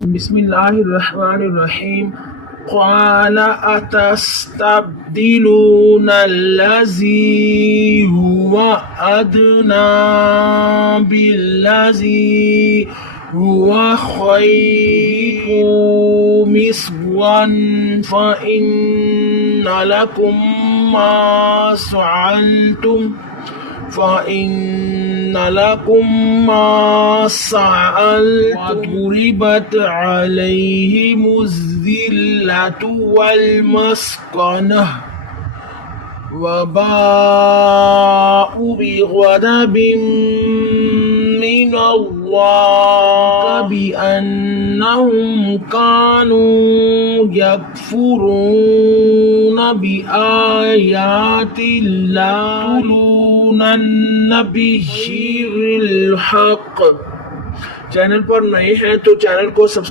बिस्मिल्लाहिर्रहमानिर्रहीम। क़ाल अतस्तब्दिलूना अल्लज़ी हुवा अदना बिल्लज़ी हुवा ख़ैरुम मिस्वन फ़इन्न लकुम मा सअल्तुम फ़इन्न लकुम मा सअल्तुम वदुरिबत अलैहिमुज़्ज़िल्लतु वल्मस्कनह वबाउ बिग़ज़बिन मिनल्लाहि बिअन्नहुम कानू यकफुरूना बिआयातिल्लाहि यक़्तुलूना नबिय्यिल हक़। चैनल पर नए हैं तो चैनल को सब्सक्राइब